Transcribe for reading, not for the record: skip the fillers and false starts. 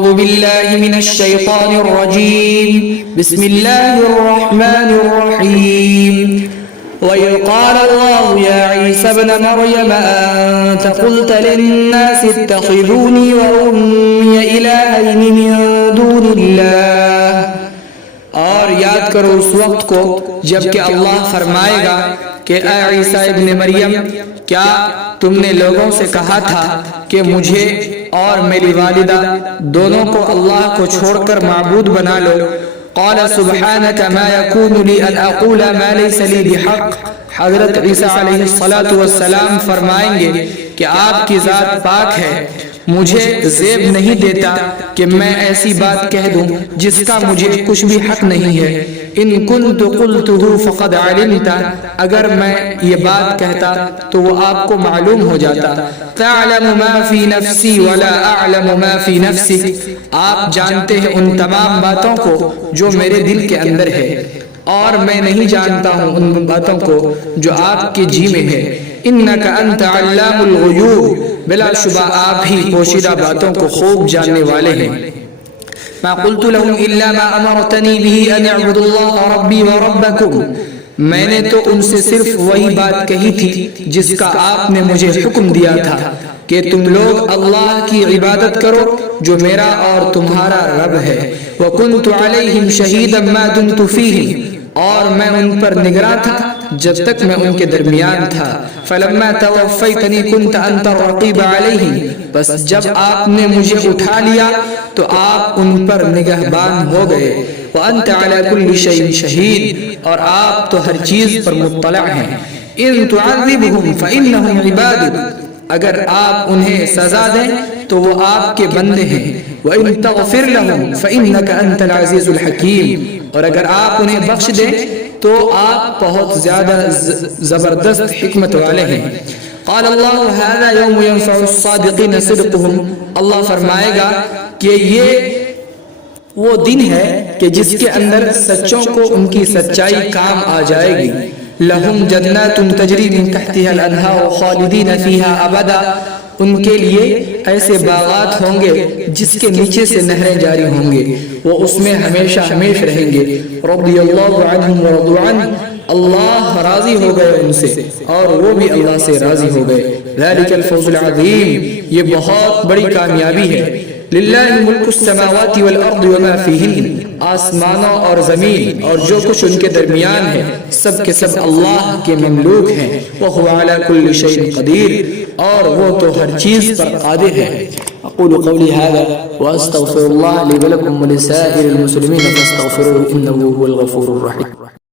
أعوذ بالله من الشيطان الرجيم بسم الله الرحمن الرحيم وإذ قال الله يا عيسى ابن مريم أنت قلت للناس اتخذوني وأمي إلهين من دون الله اور یاد کرو اس وقت کو جب کہ اللہ فرمائے گا کہ اے عیسیٰ ابن مریم کیا تم نے لوگوں سے کہا تھا کہ مجھے اور میری والدہ دونوں کو اللہ کو چھوڑ کر معبود بنا لو قال سبحانك ما يكون لي أن أقول ما ليس لي بحق حضرت عیسیٰ علیہ السلام فرمائیں گے کہ آپ کی ذات پاک ہے مجھے زیب نہیں دیتا کہ میں ایسی بات کہہ دوں جس کا مجھے کچھ بھی حق نہیں ہے ان كنت قلته فقد علمت اگر میں یہ بات کہتا تو وہ آپ کو معلوم ہو جاتا تعلم ما في نفسي ولا اعلم ما في نفسك آپ جانتے ہیں ان تمام باتوں کو جو میرے دل کے اندر ہے اور میں نہیں جانتا ہوں ان باتوں کو جو آپ کے جی میں ہے انک انت علام الغیوب بلا شبہ آپ ہی پوشیدہ باتوں کو خوب جاننے والے ہیں ما قلت لهم الا ما امرتني به ان اعبدوا الله ربي وربكم میں نے تو ان سے صرف وہی بات کہی تھی جس کا آپ نے مجھے حکم دیا تھا کہ تم لوگ اللہ کی عبادت کرو جو میرا اور تمہارا رب ہے وَكُنْتُ عَلَيْهِمْ شَهِيدًا مَا دُمْتُ فِيهِمْ اور میں ان پر نگراں تھا جب تک میں ان کے درمیان تھا فَلَمَّا تَوَفَّيْتَنِي كُنْتَ أَنْتَ الرَّقِيبَ عَلَيْهِمْ بس جب آپ نے مجھے اٹھا لیا تو آپ ان پر نگہبان ہو گئے وَأَنْتَ عَلَى كُلِّ شَيْءٍ شَهِيدٌ اور آپ تو ہر چیز پر مطلع ہیں إِن تُعَذِّبْهُمْ فَإِنَّهُمْ عِبَادُكَ اگر آپ انہیں سزا دیں تو وہ آپ کے بندے ہیں وَإِن تَغْفِرْ لَهُمْ فَإِنَّكَ أَنْتَ الْعَزِيزُ الْحَكِيمُ اور اگر آپ انہیں بخش دیں تو آپ بہت زیادہ زبردست حکمت والے ہیں قال اللہ هذا يوم ينفع الصادقین صدقهم اللہ فرمائے گا کہ یہ وہ دن ہے کہ جس کے اندر سچوں کو ان کی سچائی کام آ جائے گی لہم جنات تجری من تحتها الانہار خالدین فیہا ابدا ان کے لیے ایسے باغات ہوں گے جس کے نیچے سے نہریں جاری ہوں گے وہ اس میں ہمیشہ ہمیشہ رہیں گے رضی اللہ عنہم ورضوا عنہ اللہ راضی ہو گئے ان سے اور وہ بھی اللہ سے راضی ہو گئے ذالک الفوز العظیم یہ بہت بڑی کامیابی ہے للہ ملک السماوات والارض وما فیہن آسمانوں اور زمین اور جو کچھ ان کے درمیان ہے سب کے سب اللہ کے مملوک ہیں وہو علی کل شیء قدیر اور وہ تو ہر چیز پر قادر ہے اقول قولی هذا واستغفر اللہ لی ولکم ولسائر المسلمین فاستغفروه انه هو الغفور الرحیم